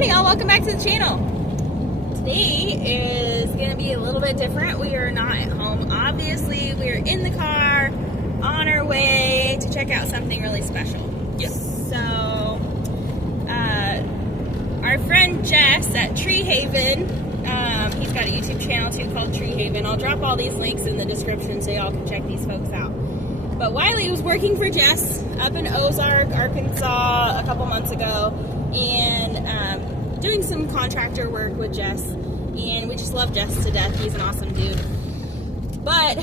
Howdy y'all, welcome back to the channel. Today is going to be a little bit different. We are not at home. Obviously, we are in the car on our way to check out something really special. Yes. So, our friend Jess at Tree Haven, he's got a YouTube channel too called Tree Haven. I'll drop all these links in the description so y'all can check these folks out. But Wiley was working for Jess up in Ozark, Arkansas a couple months ago, and doing some contractor work with Jess, and we just love Jess to death. He's an awesome dude. But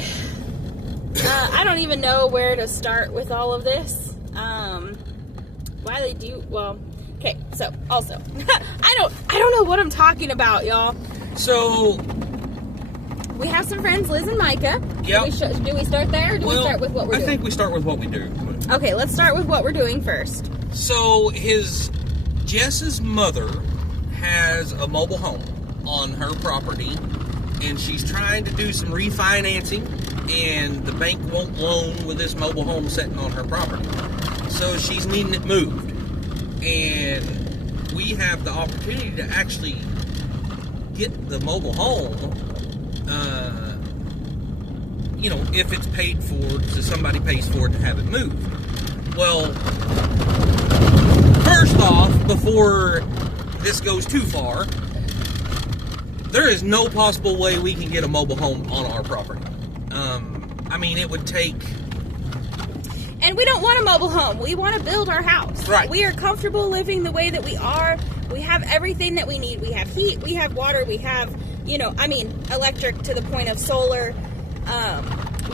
I don't even know where to start with all of this. Wiley, okay, so also I don't know what I'm talking about, y'all. So we have some friends, Liz and Micah. Yep. Do we start there, or do we start with what we're doing? I think we start with what we do. Okay, let's start with what we're doing first. So Jess's mother has a mobile home on her property, and she's trying to do some refinancing, and the bank won't loan with this mobile home sitting on her property. So she's needing it moved. And we have the opportunity to actually get the mobile home, if it's paid for, so somebody pays for it to have it moved. Well, first off, before this goes too far, there is no possible way we can get a mobile home on our property. It would take... And we don't want a mobile home. We want to build our house. Right. We are comfortable living the way that we are. We have everything that we need. We have heat, we have water, we have, electric to the point of solar.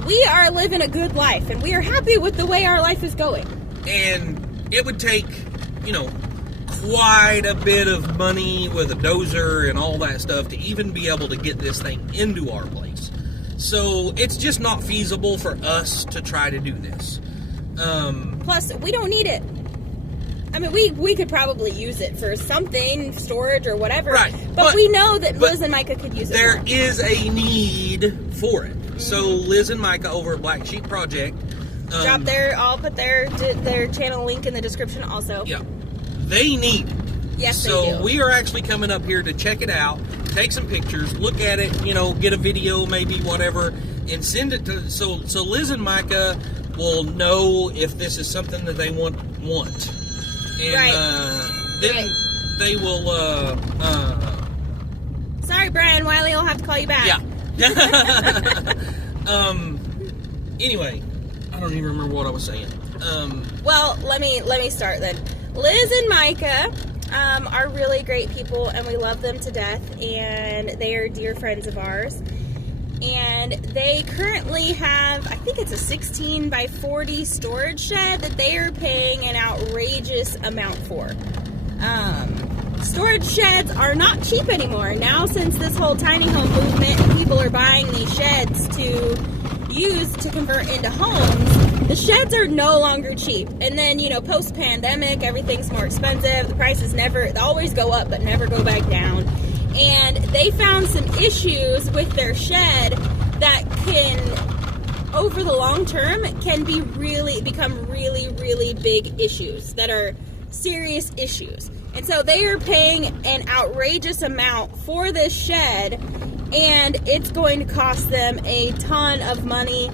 We are living a good life, and we are happy with the way our life is going. And it would take, quite a bit of money with a dozer and all that stuff to even be able to get this thing into our place. So it's just not feasible for us to try to do this. Plus, we don't need it. We could probably use it for something, storage or whatever. Right. But we know that Liz and Micah could use it. There is a need for it. Mm-hmm. So Liz and Micah over at Black Sheep Project. I'll put their channel link in the description also. Yeah. They need it. Yes, they do. So we are actually coming up here to check it out, take some pictures, look at it, get a video, maybe whatever, and send it to, so Liz and Micah will know if this is something that they want. And right. Then they will, sorry, Brian, Wiley, I'll have to call you back. Yeah. Anyway, I don't even remember what I was saying. Well, let me start then. Liz and Micah are really great people, and we love them to death, and they are dear friends of ours. And they currently have, I think it's a 16 by 40 storage shed that they are paying an outrageous amount for. Storage sheds are not cheap anymore. Now, since this whole tiny home movement, people are buying these sheds to use to convert into homes. The sheds are no longer cheap. And then, post-pandemic, everything's more expensive. The prices always go up, but never go back down. And they found some issues with their shed that can, over the long term, can become really, really big issues that are serious issues. And so they are paying an outrageous amount for this shed, and it's going to cost them a ton of money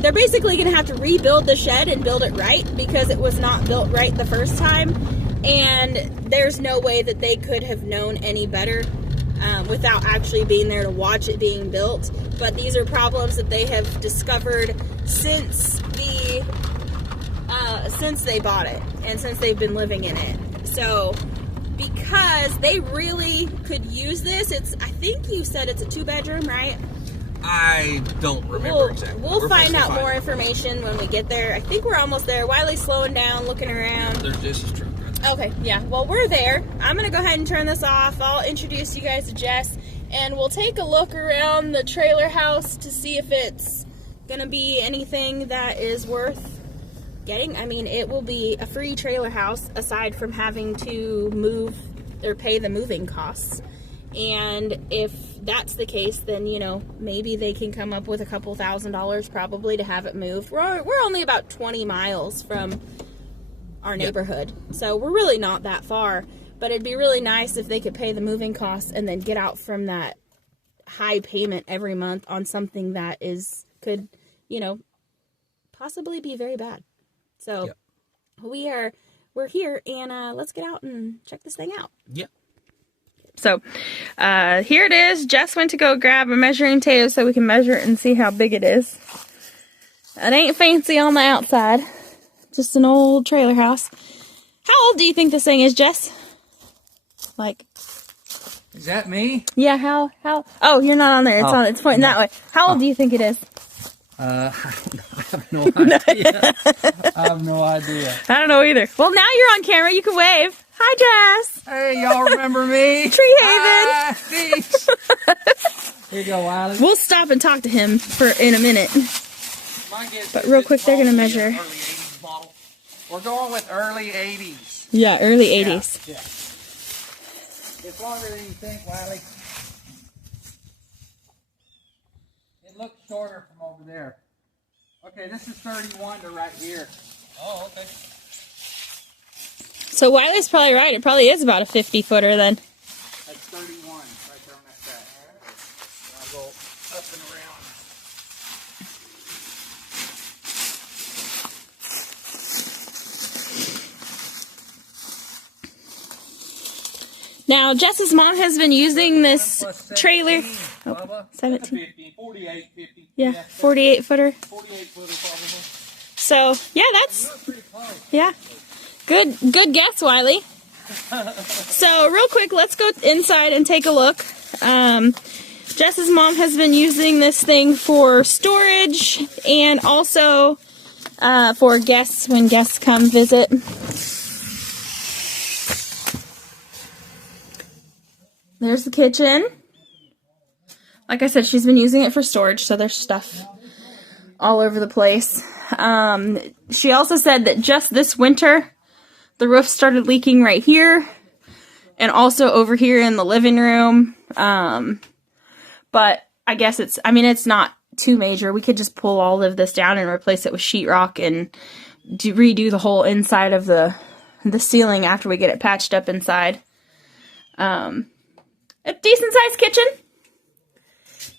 they're basically going to have to rebuild the shed and build it right, because it was not built right the first time, and there's no way that they could have known any better without actually being there to watch it being built. But these are problems that they have discovered since they bought it and since they've been living in it. So because they really could use this, I think you said it's a 2-bedroom, right? I don't remember exactly. We'll find out more information when we get there. I think we're almost there. Wiley's slowing down, looking around. There's Jess's truck. Okay, yeah. Well, we're there. I'm going to go ahead and turn this off. I'll introduce you guys to Jess, and we'll take a look around the trailer house to see if it's going to be anything that is worth getting. It will be a free trailer house aside from having to move or pay the moving costs. And if that's the case, then, maybe they can come up with a couple $1,000s probably to have it moved. We're only about 20 miles from our neighborhood, so we're really not that far. But it'd be really nice if they could pay the moving costs and then get out from that high payment every month on something that could, you know, possibly be very bad. So we're here, and let's get out and check this thing out. Yep. So here it is. Jess went to go grab a measuring tape so we can measure it and see how big it is. It ain't fancy on the outside. Just an old trailer house. How old do you think this thing is, Jess? Like... Is that me? Yeah, how? Oh, you're not on there. It's pointing that way. How old do you think it is? I have no idea. I have no idea. I don't know either. Well, now you're on camera. You can wave. Hi, Jess. Hey, y'all remember me? Tree Haven. Thanks. Here you go, Wiley. We'll stop and talk to him in a minute. But real quick, they're going to measure. Early 80s model. We're going with early 80s. Yeah, early 80s. Yeah. It's longer than you think, Wiley. It looks shorter from over there. Okay, this is 31 to right here. Oh, okay. So Wiley's probably right. It probably is about a 50-footer then. That's 31 right there on that track. I'll go up and around. Now, Jess's mom has been using this trailer. 17. 50, 48, 50. Yeah, 48-footer. 48-footer probably. So, yeah, that's... Yeah. Good guess, Wiley. So, real quick, let's go inside and take a look. Jess's mom has been using this thing for storage and also for guests when guests come visit. There's the kitchen. Like I said, she's been using it for storage, so there's stuff all over the place. She also said that just this winter, the roof started leaking right here and also over here in the living room. But I guess it's not too major. We could just pull all of this down and replace it with sheetrock and redo the whole inside of the ceiling after we get it patched up inside. A decent sized kitchen.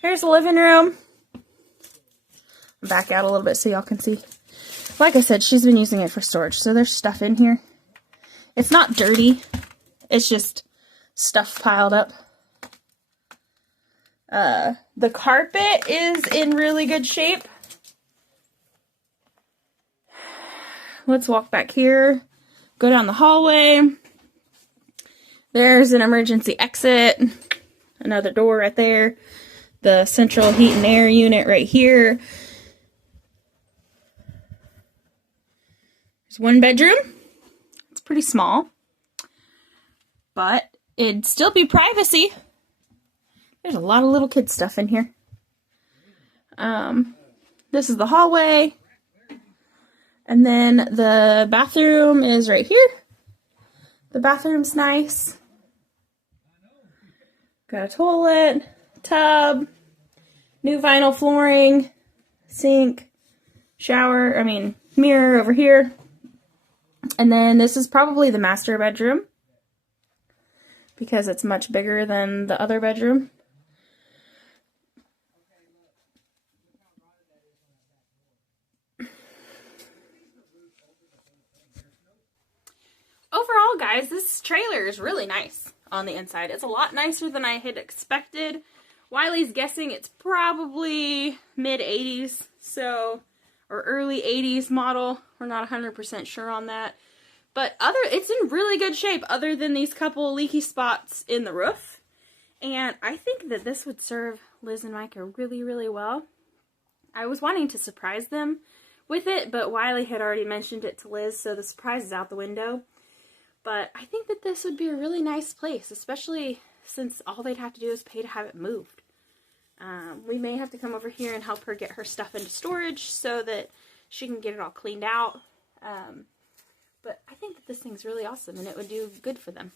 Here's the living room. Back out a little bit so y'all can see. Like I said, she's been using it for storage, so there's stuff in here. It's not dirty. It's just stuff piled up. The carpet is in really good shape. Let's walk back here. Go down the hallway. There's an emergency exit. Another door right there. The central heat and air unit right here. There's one bedroom. It's pretty small. But it'd still be privacy. There's a lot of little kid stuff in here. This is the hallway. And then the bathroom is right here. The bathroom's nice. Got a toilet, tub, new vinyl flooring, sink, mirror over here. And then this is probably the master bedroom because it's much bigger than the other bedroom. Overall, guys, this trailer is really nice on the inside. It's a lot nicer than I had expected. Wiley's guessing it's probably mid-80s, or early 80s model. We're not 100% sure on that. But it's in really good shape other than these couple leaky spots in the roof. And I think that this would serve Liz and Micah really, really well. I was wanting to surprise them with it, but Wiley had already mentioned it to Liz, so the surprise is out the window. But I think that this would be a really nice place, especially since all they'd have to do is pay to have it moved. We may have to come over here and help her get her stuff into storage so that she can get it all cleaned out. But I think that this thing's really awesome and it would do good for them.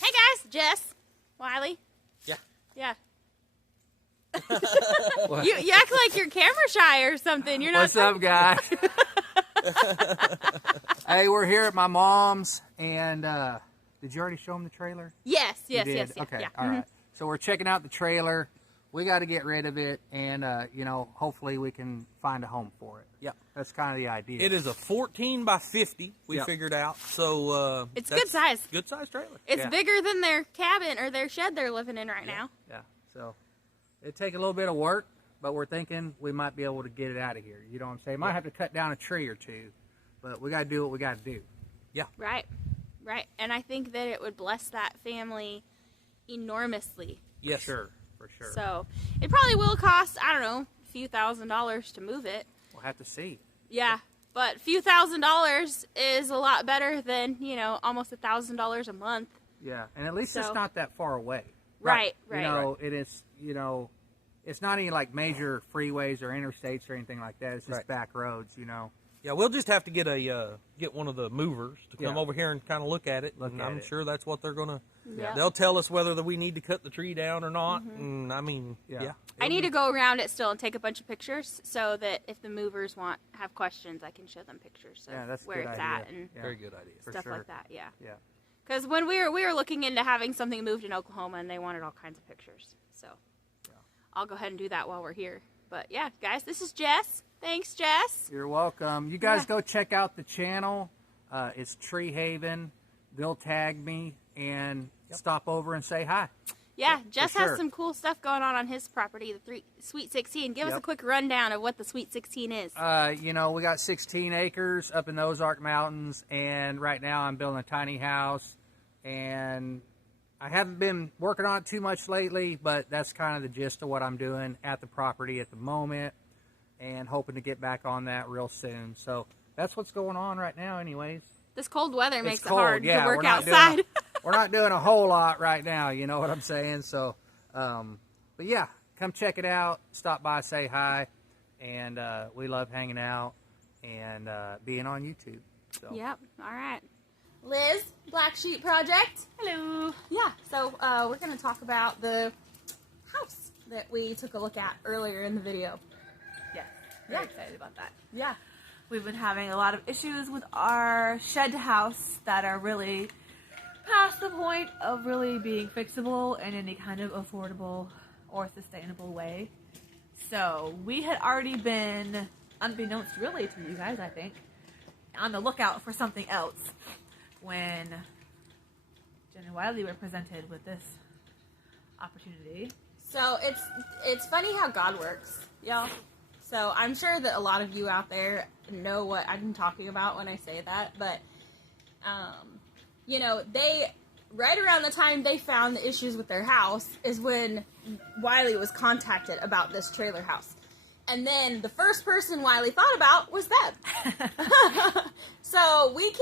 Hey guys, Jess, Wiley. Yeah. Yeah. You act like you're camera shy or something. You're not. What's up, guy? Hey, we're here at my mom's, and Did you already show them the trailer? Yes. You did? Okay, Yeah. all right. So we're checking out the trailer. We got to get rid of it, and hopefully we can find a home for it. Yeah, that's kind of the idea. It is a 14 by 50. We figured out, so it's good size. Good size trailer. It's bigger than their cabin or their shed they're living in right now. Yeah. So it'd take a little bit of work, but we're thinking we might be able to get it out of here. You know what I'm saying? Might have to cut down a tree or two, but we got to do what we got to do. Yeah. Right. And I think that it would bless that family enormously. Yes, for sure. So it probably will cost, I don't know, a few $1,000s to move it. We'll have to see. Yeah, but a few $1,000s is a lot better than, almost $1,000 a month. Yeah, and at least it's not that far away. Right. It is, it's not any like major freeways or interstates or anything like that. It's just back roads, Yeah, we'll just have to get one of the movers to come over here and kind of look at it. I'm sure that's what they're gonna. Yeah. They'll tell us whether we need to cut the tree down or not. And I mean, I need to go around it still and take a bunch of pictures so that if the movers have questions, I can show them pictures of that's where it's at and very good idea. stuff like that. Yeah. Yeah. Because when we were looking into having something moved in Oklahoma, and they wanted all kinds of pictures, so I'll go ahead and do that while we're here. But yeah, guys, this is Jess. Thanks, Jess. You're welcome. You guys go check out the channel. It's Tree Haven. They'll tag me and stop over and say hi. Yeah, Jess has some cool stuff going on his property, the Sweet 16. Give us a quick rundown of what the Sweet 16 is. We got 16 acres up in the Ozark Mountains, and right now I'm building a tiny house, and I haven't been working on it too much lately, but that's kind of the gist of what I'm doing at the property at the moment, and hoping to get back on that real soon. So that's what's going on right now anyways. This cold weather makes it cold. hard to work we're not outside. We're not doing a whole lot right now, you know what I'm saying? So, but yeah, come check it out. Stop by, say hi, and we love hanging out and being on YouTube. So. Yep, all right. Liz, Black Sheep Project. Hello. Yeah, so we're going to talk about the house that we took a look at earlier in the video. Yes, very excited about that. Yeah. We've been having a lot of issues with our shed house that are really past the point of really being fixable in any kind of affordable or sustainable way. So we had already been, unbeknownst really to you guys, I think, on the lookout for something else when Jen and Wiley were presented with this opportunity. So it's funny how God works, y'all. So I'm sure that a lot of you out there know what I'm talking about when I say that, but they right around the time they found the issues with their house is when Wiley was contacted about this trailer house. And then the first person Wiley thought about was them. So I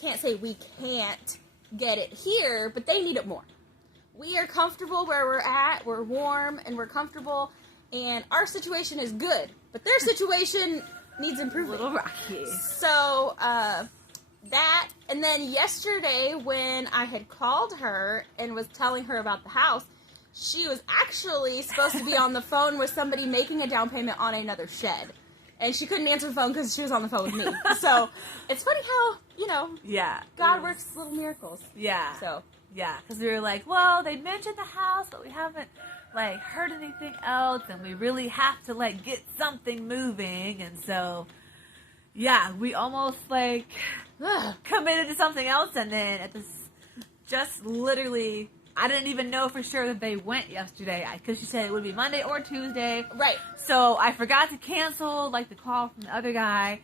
can't say we can't get it here, but they need it more. We are comfortable where we're at, we're warm, and we're comfortable, and our situation is good, but their situation needs improvement. A little rocky. So, that, and then yesterday when I had called her and was telling her about the house, she was actually supposed to be on the phone with somebody making a down payment on another shed. And she couldn't answer the phone because she was on the phone with me. So, it's funny how, God works little miracles. Yeah. So. Yeah, because we were like, well, they mentioned the house, but we haven't, heard anything else, and we really have to, get something moving, and so, yeah, we almost, committed to something else, and then just literally, I didn't even know for sure that they went yesterday, because she said it would be Monday or Tuesday. Right. So I forgot to cancel, the call from the other guy,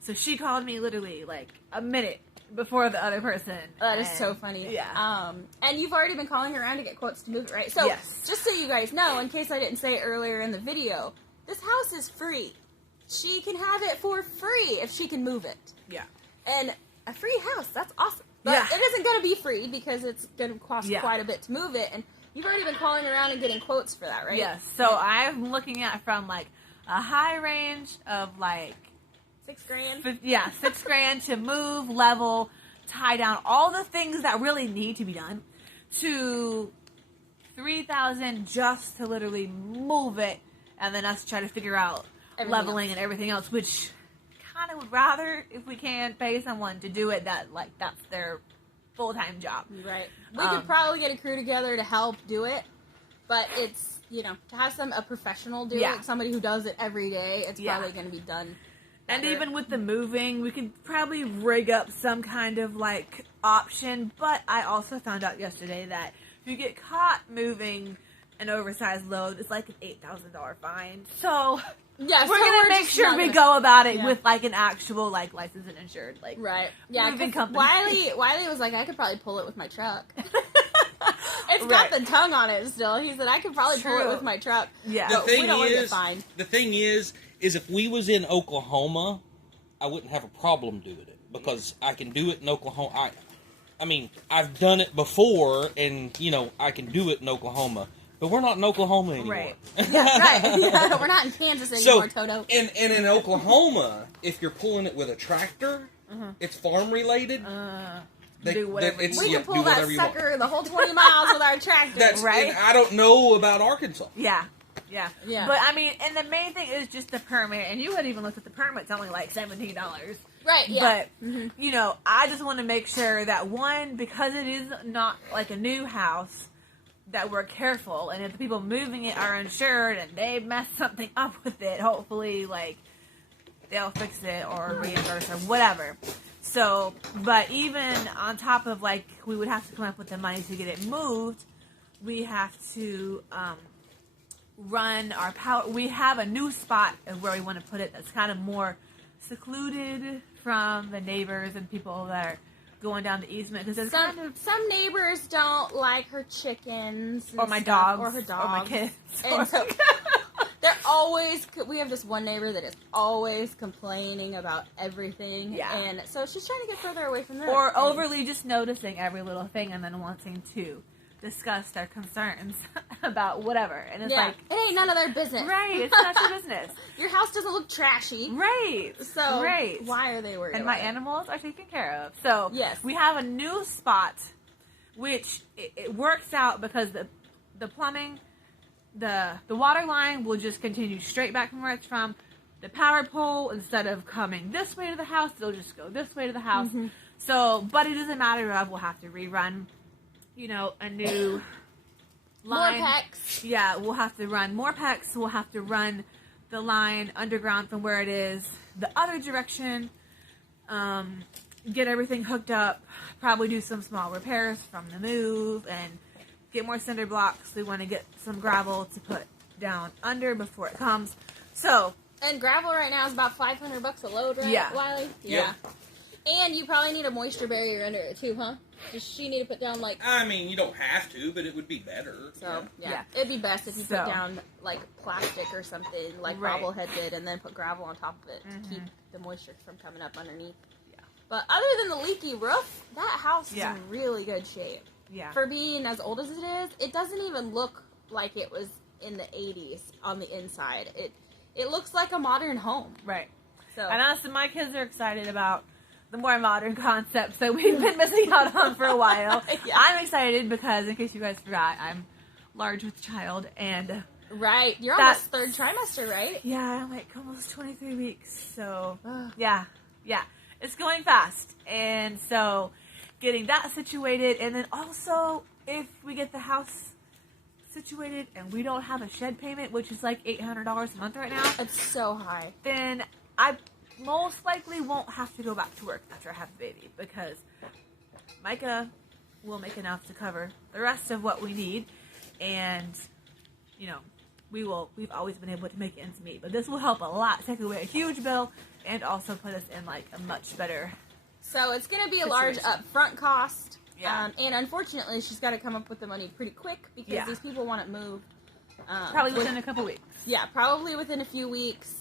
so she called me literally, a minute before the other person. That is so funny. Yeah. And you've already been calling around to get quotes to move it, right? So, yes. Just so you guys know, in case I didn't say it earlier in the video, this house is free. She can have it for free if she can move it. Yeah. And a free house, that's awesome. But it isn't going to be free because it's going to cost quite a bit to move it. And you've already been calling around and getting quotes for that, right? Yes. So I'm looking at from, a high range of, $6,000? $6,000 to move, level, tie down, all the things that really need to be done, to $3,000 just to literally move it, and then us try to figure out leveling and everything else, which kind I would rather, if we can, pay someone to do it that's their full-time job. Right. We could probably get a crew together to help do it, but it's, to have a professional do it, somebody who does it every day, it's probably going to be done better. And even with the moving, we could probably rig up some kind of, option, but I also found out yesterday that if you get caught moving an oversized load, it's like an $8,000 fine. So... Yeah, we're gonna make sure we go about it with an actual licensed and insured right. Yeah, moving company. Wiley was like, I could probably pull it with my truck. It's got the tongue on it still. He said I could probably pull it with my truck. Yeah, we don't want to get fined. The thing is if we was in Oklahoma, I wouldn't have a problem doing it because I can do it in Oklahoma. I mean, I've done it before, and I can do it in Oklahoma. But we're not in Oklahoma anymore. Right. Yeah, right. Yeah, we're not in Kansas anymore, Toto. And in Oklahoma, if you're pulling it with a tractor, it's farm related. Do whatever. We can pull that sucker the whole 20 miles with our tractor, right? And I don't know about Arkansas. Yeah. But I mean, and the main thing is just the permit. And you had even looked at the permit; it's only like $17. Right. Yeah. But I just want to make sure that one, because it is not like a new house, that we're careful, and if the people moving it are insured and they mess something up with it, hopefully they'll fix it or reimburse or whatever. So, but even on top of we would have to come up with the money to get it moved, we have to run our power. We have a new spot of where we want to put it that's kind of more secluded from the neighbors and people that are going down the eastment, because some neighbors don't like her chickens or my dogs or her dogs or my kids, and so they're always. We have this one neighbor that is always complaining about everything, and so she's trying to get further away from them, or overly just noticing every little thing and then wanting to discuss their concerns about whatever, and it's it ain't none of their business. Right, it's not your business. Your house doesn't look trashy. Right. So why are they worried and about my animals are taken care of. So yes, we have a new spot, which it works out because the plumbing, the water line will just continue straight back from where it's from. The power pole, instead of coming this way to the house, they'll just go this way to the house. So, but it doesn't matter of we'll have to rerun a new line. More PEX. Yeah, we'll have to run more PEX. We'll have to run the line underground from where it is the other direction. Get everything hooked up. Probably do some small repairs from the move and get more cinder blocks. We want to get some gravel to put down under before it comes. So. And gravel right now is about $500 a load, right, yeah. Wiley? Yeah. And you probably need a moisture barrier under it too, huh? Does she need to put down I mean, you don't have to, but it would be better. So it'd be best if you put down plastic or something Bobblehead did, and then put gravel on top of it to keep the moisture from coming up underneath. Yeah. But other than the leaky roof, that house is in really good shape. Yeah. For being as old as it is, it doesn't even look like it was in the 80s on the inside. It looks like a modern home. Right. So, and us and my kids are excited about the more modern concepts that we've been missing out on for a while. I'm excited because, in case you guys forgot, I'm large with child, and right, you're almost third trimester, right? Yeah, I'm almost 23 weeks. So yeah, it's going fast, and so getting that situated, and then also if we get the house situated and we don't have a shed payment, which is $800 a month right now. It's so high. Then I most likely won't have to go back to work after I have the baby, because Micah will make enough to cover the rest of what we need, and we've always been able to make ends meet, but this will help a lot, take away a huge bill, and also put us in a much better so it's going to be a large upfront cost. Yeah. And unfortunately, she's got to come up with the money pretty quick, because these people want it moved. Probably within a couple weeks. Yeah, probably within a few weeks,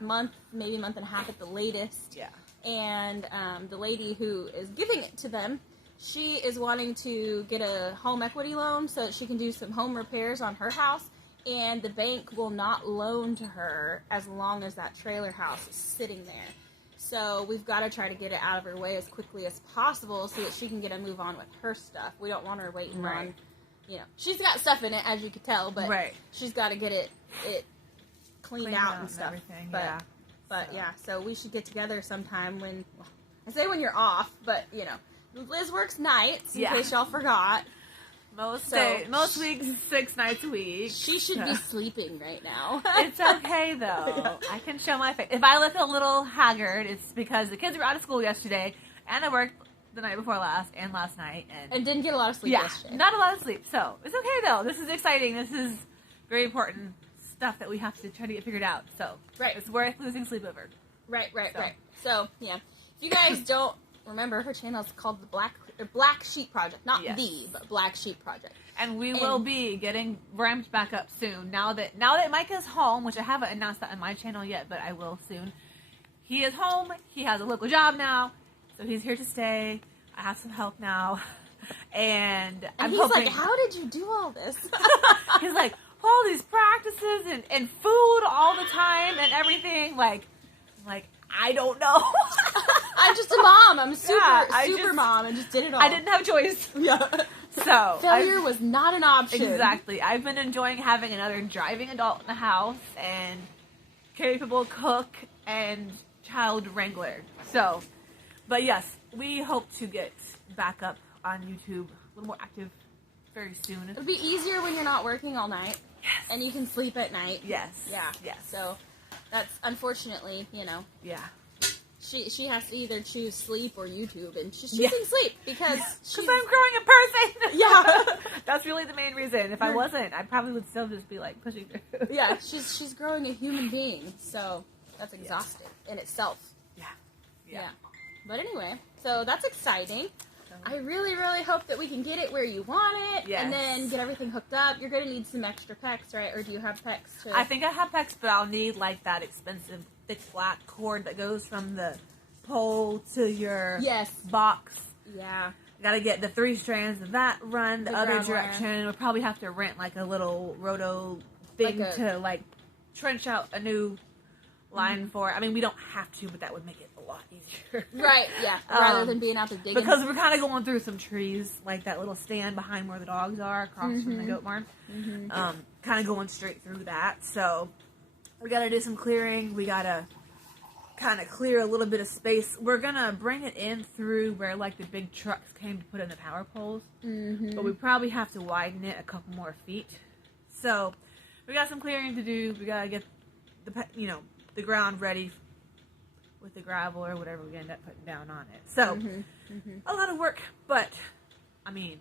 month, maybe a month and a half at the latest. Yeah. And the lady who is giving it to them, she is wanting to get a home equity loan so that she can do some home repairs on her house, and the bank will not loan to her as long as that trailer house is sitting there. So we've got to try to get it out of her way as quickly as possible so that she can get a move on with her stuff. We don't want her waiting on, she's got stuff in it, as you could tell, but she's got to get it cleaned out and stuff. And everything, but But yeah, so we should get together sometime when, I say when you're off, but you know, Liz works nights, in case y'all forgot. Most weeks, 6 nights a week. She should be sleeping right now. It's okay, though. I can show my face. If I look a little haggard, it's because the kids were out of school yesterday, and I worked the night before last and last night. And didn't get a lot of sleep yesterday. Not a lot of sleep. So, it's okay, though. This is exciting. This is very important stuff that we have to try to get figured out. So, it's worth losing sleep over. Right. So, yeah. If you guys don't remember, her channel is called the Black Sheep Project. Not but Black Sheep Project. And we will be getting ramped back up soon. Now that Micah's home, which I haven't announced that on my channel yet, but I will soon. He is home. He has a local job now. So he's here to stay. I have some help now. And he's hoping, like, how did you do all this? He's like, all these practices and food all the time and everything. Like, I don't know. I'm just a mom. I'm super mom. I just did it all. I didn't have a choice. Yeah. So failure was not an option. Exactly. I've been enjoying having another driving adult in the house and capable cook and child wrangler. So, but yes, we hope to get back up on YouTube, a little more active very soon. It'll be easier when you're not working all night. Yes. And you can sleep at night. Yes. Yeah. Yes. So that's unfortunately, Yeah. She has to either choose sleep or YouTube, and she's choosing sleep because I'm growing in person. Yeah. That's really the main reason. If I wasn't, I probably would still just be like pushing through. Yeah, she's growing a human being, so that's exhausting in itself. Yeah. But anyway, so that's exciting. I really, really hope that we can get it where you want it, and then get everything hooked up. You're going to need some extra pecs, right? Or do you have pecs? I think I have pecs, but I'll need like that expensive thick flat cord that goes from the pole to your box. Yeah. Gotta get the 3 strands of that run the other direction. We'll probably have to rent like a little roto thing to like trench out a new line for. I mean, we don't have to, but that would make it a lot easier. Right, yeah. Rather than being out there digging. Because we're kind of going through some trees, like that little stand behind where the dogs are, across from the goat barn. Kind of going straight through that. So we got to do some clearing. We got to kind of clear a little bit of space. We're going to bring it in through where like the big trucks came to put in the power poles. But we probably have to widen it a couple more feet. So we got some clearing to do. We got to get the ground ready with the gravel or whatever we end up putting down on it. So a lot of work, but I mean,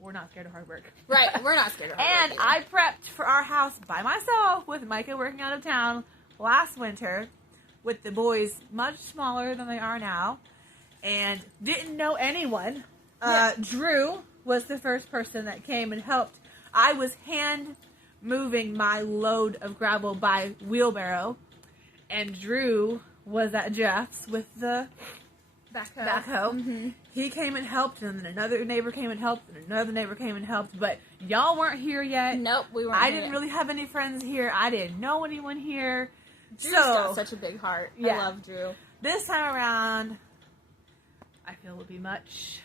we're not scared of hard work. Right, we're not scared of hard work. And I prepped for our house by myself with Micah working out of town last winter with the boys much smaller than they are now and didn't know anyone. Drew was the first person that came and helped. I was hand moving my load of gravel by wheelbarrow, and Drew was at Jeff's with the backhoe. He came and helped, and then another neighbor came and helped, and another neighbor came and helped, but y'all weren't here yet. Nope, we weren't I didn't really have any friends here. I didn't know anyone here. Drew's got such a big heart. I love Drew. This time around, I feel it'll be much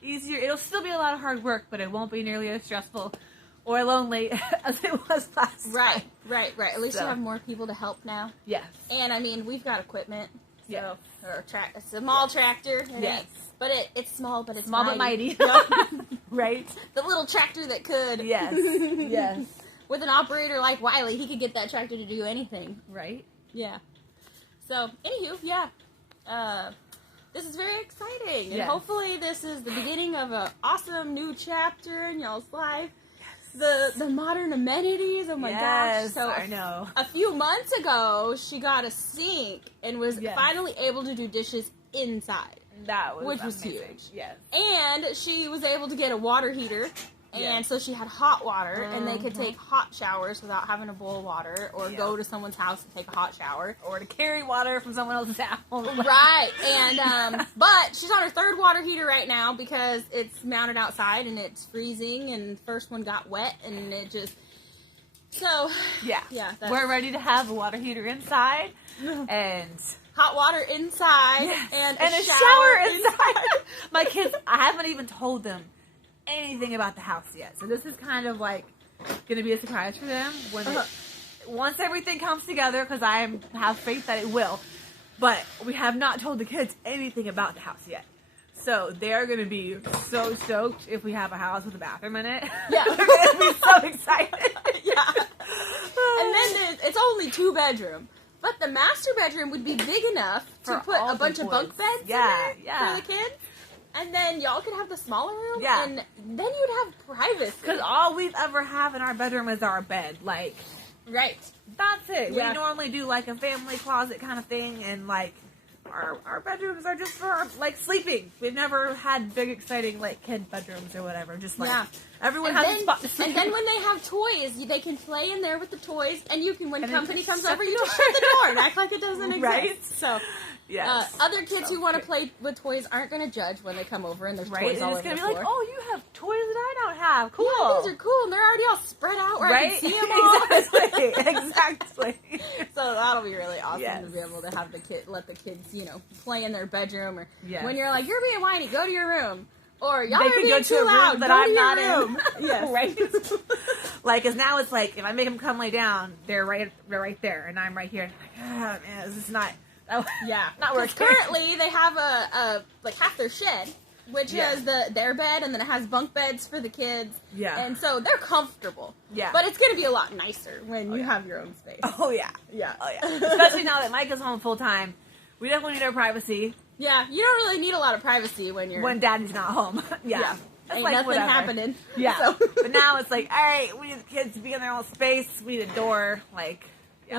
easier. It'll still be a lot of hard work, but it won't be nearly as stressful or lonely as it was last time. Right. At least you have more people to help now. Yes. And I mean, we've got equipment. Yeah. Or a small tractor. Yes. But it's small, but it's small but mighty. Right? The little tractor that could. Yes. Yes. With an operator like Wiley, he could get that tractor to do anything. Right? Yeah. So, anywho, this is very exciting. And hopefully this is the beginning of an awesome new chapter in y'all's life. The modern amenities, oh my gosh. So I know. A few months ago, she got a sink and was finally able to do dishes inside. That was which was amazing. huge. Yes. And she was able to get a water heater. And so she had hot water, and they could take hot showers without having to boil water, or go to someone's house and take a hot shower, or to carry water from someone else's house. Right, and but she's on her 3rd water heater right now because it's mounted outside and it's freezing, and the first one got wet, and it just we're ready to have a water heater inside and hot water inside and a shower inside. My kids, I haven't even told them anything about the house yet, so this is kind of like gonna be a surprise for them when once everything comes together, because I have faith that it will, but we have not told the kids anything about the house yet. So they're going to be so stoked if we have a house with a bathroom in it. Yeah. They're going to be so excited. Yeah. And then it's only 2-bedroom. But the master bedroom would be big enough to put a bunch of bunk beds in there for the kids. And then y'all could have the smaller room. Yeah. And then you'd have privacy. Because all we've ever have in our bedroom is our bed. Like, right. that's it. Yeah. We normally do like a family closet kind of thing. And like, our bedrooms are just for like sleeping. We've never had big exciting like kid bedrooms or whatever. Just like everyone has a spot to sleep. And then when they have toys, they can play in there with the toys, and you can, when company comes over, you just shut the door and act like it doesn't exist. Right? So other kids who want to play with toys aren't going to judge when they come over and there's toys all over the floor. It's going to be like, oh, you have toys that I don't have. Cool. Yeah, these are cool, and they're already all spread out where I can see them all. Exactly. So that'll be really awesome Yes. to be able to have let the kids, play in their bedroom, or Yes. when you're like, you're being whiny, go to your room. Or y'all They are can being go to too a room loud, that go I'm to your not in. room. Yes. Right? Like, because now it's like, if I make them come lay down, they're right there, and I'm right here. Like, oh, man, this is not Not working. Currently, they have a half their shed, which has their bed, and then it has bunk beds for the kids. Yeah. And so they're comfortable. Yeah. But it's going to be a lot nicer when you have your own space. Oh, yeah. Yeah. Oh, yeah. Especially now that Micah's home full time. We definitely need our privacy. Yeah, you don't really need a lot of privacy when Daddy's not home. Yeah. It's Ain't like nothing whatever. happening. Yeah. So. But now it's like, all right, we need the kids to be in their own space. We need a door. Like, Yep.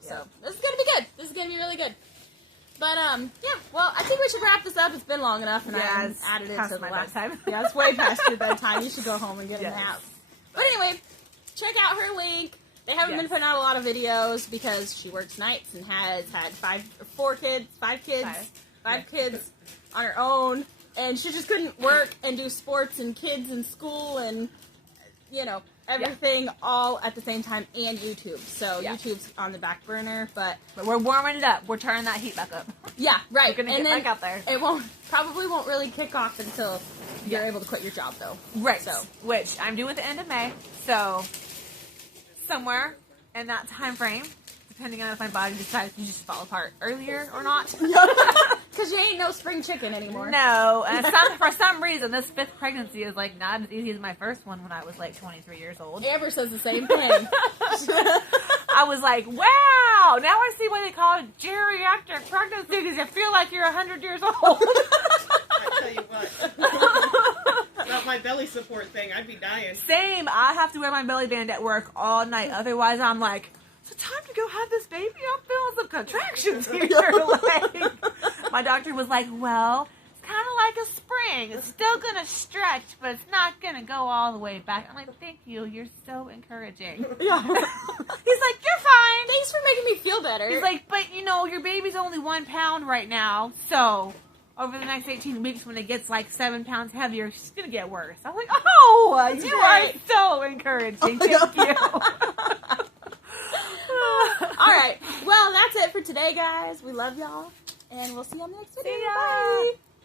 So this is gonna be good. This is gonna be really good. But well, I think we should wrap this up. It's been long enough, and I it's added it past to the my last bedtime. Yeah, it's way past your bedtime. You should go home and get a Yes. nap. But anyway, check out her link. They haven't been putting out a lot of videos because she works nights and has had five kids on her own, and she just couldn't work and do sports and kids and school and everything all at the same time, and YouTube. So YouTube's on the back burner, but we're warming it up. We're turning that heat back up. yeah, right. We're gonna get back out there. It probably won't really kick off until you're able to quit your job, though. Right. So, which I'm due at the end of May. So somewhere in that time frame, depending on if my body decides to just fall apart earlier or not. because you ain't no spring chicken anymore. No, and for some reason, this 5th pregnancy is like not as easy as my first one when I was like 23 years old. Amber says the same thing. I was like, wow, now I see why they call it geriatric pregnancy, because you feel like you're 100 years old. I tell you what. About my belly support thing, I'd be dying. Same. I have to wear my belly band at work all night. Otherwise, I'm like, it's time to go have this baby. I'm feeling some contractions here. Like, my doctor was like, well, it's kind of like a spring. It's still going to stretch, but it's not going to go all the way back. I'm like, thank you. You're so encouraging. Yeah. He's like, you're fine. Thanks for making me feel better. He's like, but your baby's only 1 pound right now, so over the next 18 weeks, when it gets like 7 pounds heavier, it's going to get worse. I was like, oh, you are so encouraging. Thank you. All right. Well, that's it for today, guys. We love y'all, and we'll see you on the next video. See ya. Bye.